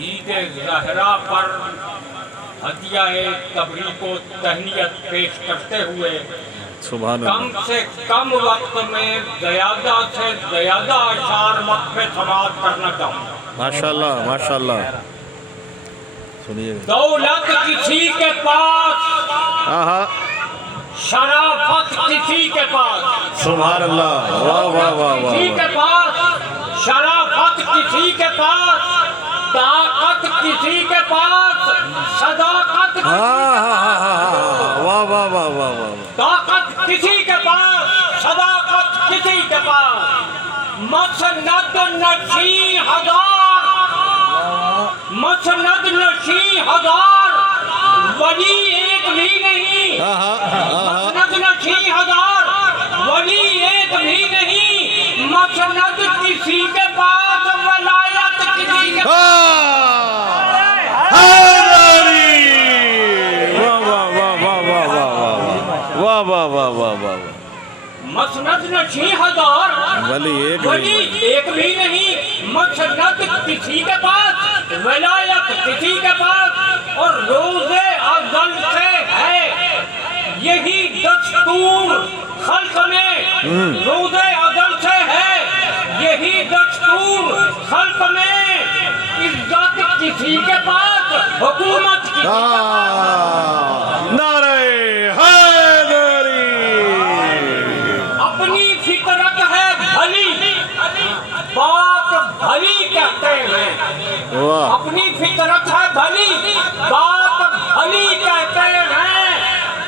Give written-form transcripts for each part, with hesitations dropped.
عید زہرا پر ہدیہ تبریک و تہنیت پیش کرتے ہوئے سبحان کم اللہ، سے کم وقت میں زیادہ سے زیادہ اشعار وقف سماعت کرنا چاہوں گا۔ ماشاءاللہ ماشاءاللہ، سنیے گا۔ دولت کسی کے پاس، آہا، شرافت کسی کے پاس، سبحان اللہ، واہ واہ واہ کسی واہ، کے پاس، شرافت کسی کے پاس، طاقت کسی کے پاس، صداقت کسی ہاں کے ہاں ہاں پاس، ہاں، واہ واہ واہ واہ واہ، طاقت کسی کے پاس، صداقت کسی کے پاس، مسند نشی ہزار، مسند نشی ہزار، ولی ایک بھی نہیں، آہا آہا، مسند نشی ہزار، ولی ایک بھی نہیں، مسند کسی کے پاس، ولایت کسی کے پاس۔ حیدری، واہ واہ واہ واہ واہ واہ واہ واہ واہ واہ واہ، مسند نشی ہزار، ولی ایک ولی نہیں، ایک بھی نہیں، مسند کسی کے پاس، ولایت کسی کے پاس، اور روز ازل سے ہے یہی دستور خلق میں، روز ازل سے ہے یہی دستور خلق میں، عزت کسی کے پاس، حکومت کسی کے پاس، نعرہ حیدری، اپنی فطرت ہے بھلی، بات بھلی کہتے ہیں، واہ، اپنی فطرت ہے بھلی، بات بھلی کہتے ہیں،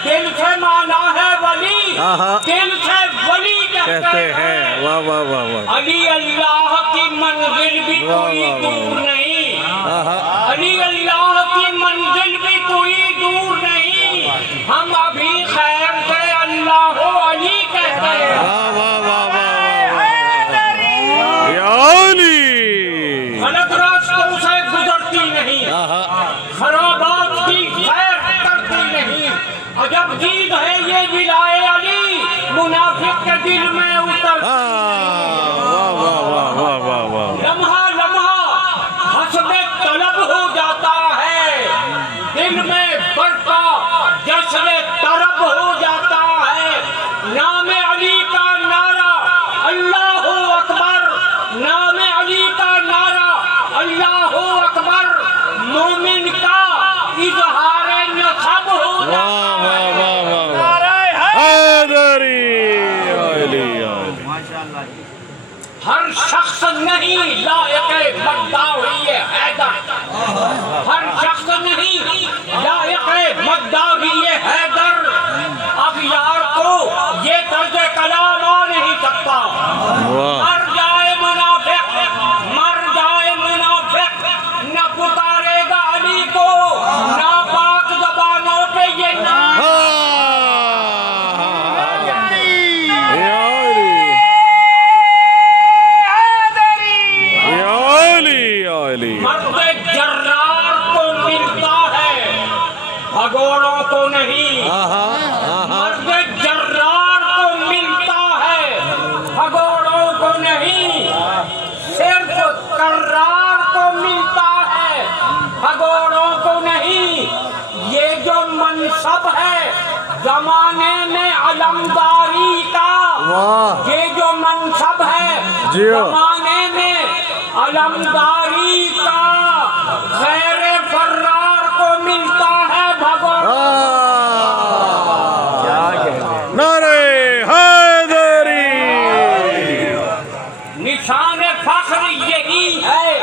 دل سے مانا ہے ولی، آہا، دل سے ولی کہتے ہیں، واہ واہ واہ واہ، علی اللہ کی منزل بھی کوئی واہ، واہ، دور نہیں، آہا، علی اللہ کی منزل بھی کوئی دور نہیں، ہم ابھی خیر سے اللہ علی کہتے ہیں۔ واہ واہ واہ واہ واہ، یا علی، غلط راستوں سے گزرتی نہیں، آہا، خرابات کی خیر کرتی نہیں، عجب چیز ہے یہ ولائے علی، منافق کے دل میں اترتی نہیں۔ واہ واہ واہ واہ واہ واہ، لمحہ لمحہ حسب طلب ہو جاتا ہے، دل میں برقع جشن طرب ہو جاتا ہے، نام علی کا نعرہ اللہ اکبر، نام علی کا نعرہ اللہ اکبر، مومن کا اظہار نسب ہو جاتا واہ واہ ہے۔ واہ واہ واہ، حیدری، یا علی، یا علی، ہر شخص نہیں لائق مداحی حیدر، ہر شخص نہیں لائق مداحی حیدر، اب یار کو یہ طرز کلام آ نہیں سکتا، واہ، مر جائے منافق، مر جائے منافق، نہ پکارے گا علی کو، ناپاک زبانوں پہ یہ نام، مرد جرار کو ملتا ہے بھگوڑوں کو نہیں، مرد جرار کو ملتا ہے بھگوڑوں کو نہیں، صرف کرار کو ملتا ہے بھگوڑوں کو نہیں، یہ جو منصب ہے زمانے میں علمداری کا، یہ جو منصب ہے زمانے میں علمداری کا، غیر فرار کو ملتا ہے بھگوڑوں، نعرہ حیدری، نشان فخر یہی ہے،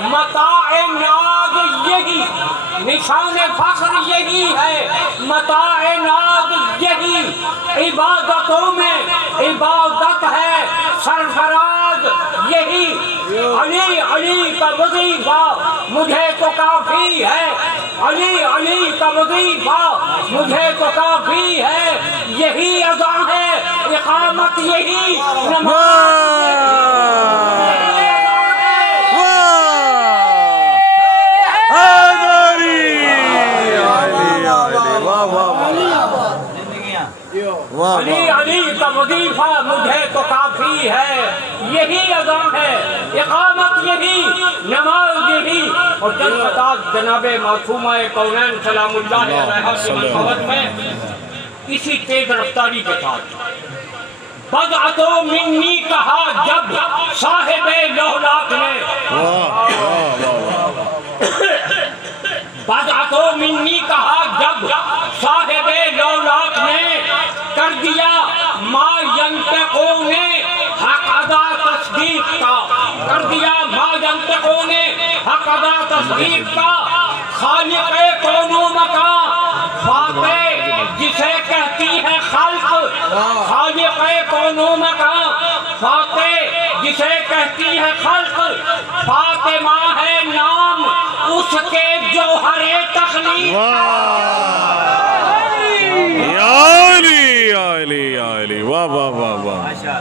متاع ناز یہی، نشان فخر یہی ہے، متاع ناز یہی، عبادتوں میں عبادت ہے سرفراز یہی، علی علی کا وظیفہ مجھے تو کافی ہے، علی علی کا وظیفہ مجھے تو کافی ہے، یہی اذان ہے اقامت یہی علی علی کا وظیفہ مجھے تو کافی ہے، یہی اذان ہے اقامت یہی نماز یہی اور چند خطاب جناب معصومہ کونین سلام اللہ علیہ کی منقبت میں اسی تیز رفتاری کے ساتھ بضعت منی کہا جب صاحب لولاک نے بضعت منی کہا جب صاحب لولاک نے کر دیا ما ینطقون حق ادا تصدیق کا کر دیا ما ینطقون حق ادا تصدیق کا خالق کون و مکان فاتح جسے کہتی ہے خلق خالق کون و مکان فاتح جسے کہتی ہے خلق فاطمہ ہے نام اس کے جوہر تخلیق واہ واہ واہ واہ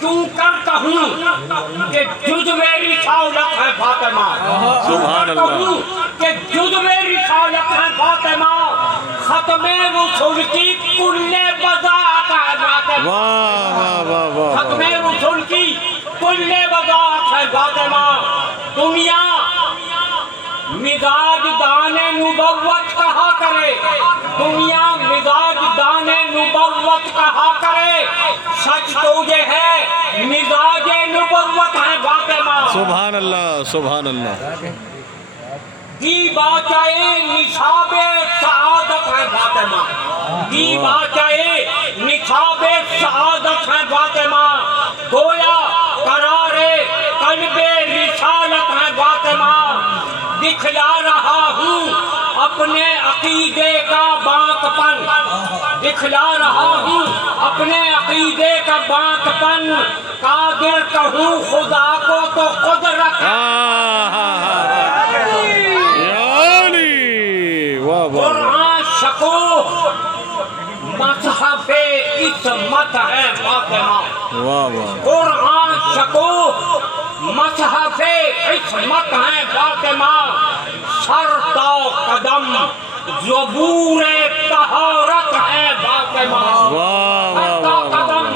کیوں کر کہوں کہ جزو رسالت ہے فاطمہ سبحان اللہ کہوں کہ جزو رسالت ہے فاطمہ ختم رسول کی کل وضاحت ہے فاطمہ واہ واہ واہ واہ ختم رسول کی کل وضاحت ہے فاطمہ دنیا مزاج دان نبوت کہا کرے دنیا مزاج دان نبوت کہا کرے سچ تو یہ ہے مزاج نبوت ہے فاطمہ سبحان اللہ سبحان اللہ دی باچائے نصاب سعادت ہے فاطمہ دی باچائے نصاب سعادت ہے فاطمہ گویا قرار قلب رسالت ہے فاطمہ دکھلا رہا ہوں اپنے عقیدے کا باق پن دکھلا رہا ہوں اپنے عقیدے کا باق پن قادر کہوں خدا کو تو قدرت قرآن شکو مصحف عصمت ہے فاطمہ قرآن شکو مصحف عصمت ہے فاطمہ سر تا قدم زبور طہارت ہے فاطمہ سر تا قدم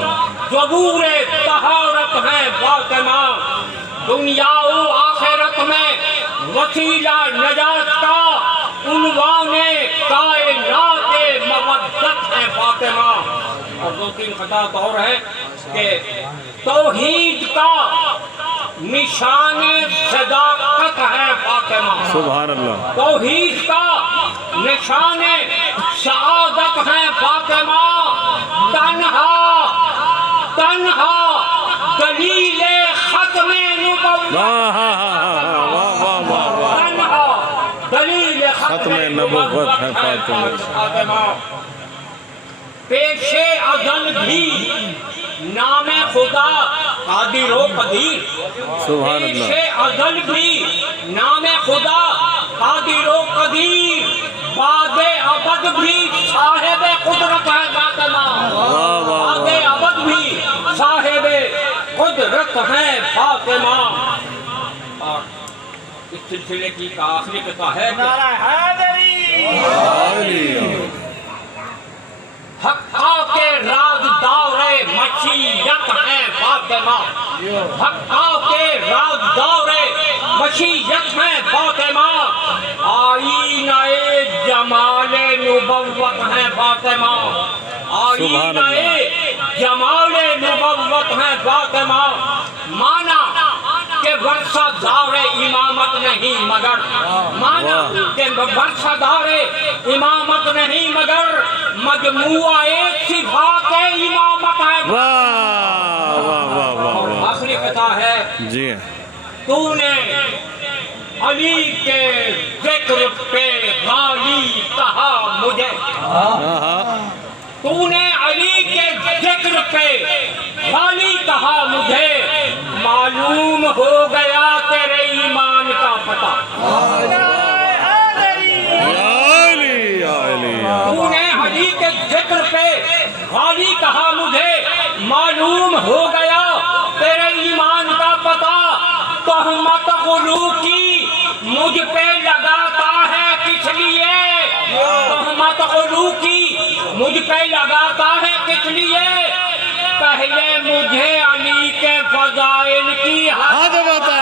زبور طہارت ہے فاطمہ دنیا و آخرت میں وسیلہ نجات کا عنوان کائنات مودت ہے فاطمہ اور دو تین خطاب اور ہے کہ توحید کا نشان صداقت ہے فاطمہ سبحان اللہ توحید کا نشان سعادت ہے فاطمہ تنہا تنہا دلیل ختم نبوت تنہا دلیل ختم نبوت ہے فاطمہ پیش ازل بھی نام خدا قادر و قدیر سبحان پیش اللہ ازل بھی نام خدا قادر و قدیر بعد ابد بھی صاحب قدرت ہے فاطمہ بعد ابد بھی صاحب قدرت ہے فاطمہ اور اس سلسلے کی آخری قطعہ ہے حقا کے رازدار مشیت ہے فاطمہ حقا کے رازدار مشیت ہے فاطمہ آئینہ جمال نبوت ہے فاطمہ آئینہ جمال نبوت ہے فاطمہ مانا کہ ورثہ دار امامت نہیں مگر مانا کہ ورثہ دار امامت نہیں مگر مجموعہ صفات امامت ہے واہ واہ واہ واہ واہ آخری قطعہ ہے جی تو نے علی کے ذکر پہ غالی کہا مجھے تو نے علی کے ذکر پہ غالی کہا مجھے معلوم ہو گیا تیرے ایمان کا پتہ تو نے علی کے ذکر پہ غالی کہا مجھے معلوم ہو گیا تیرے ایمان کا پتہ تہمت غلو کی مجھ پہ لگاتا ہے کس لیے تہمت غلو کی مجھ پہ لگاتا ہے کس لیے پہلے مجھے علی کے فضائل کی حد بتا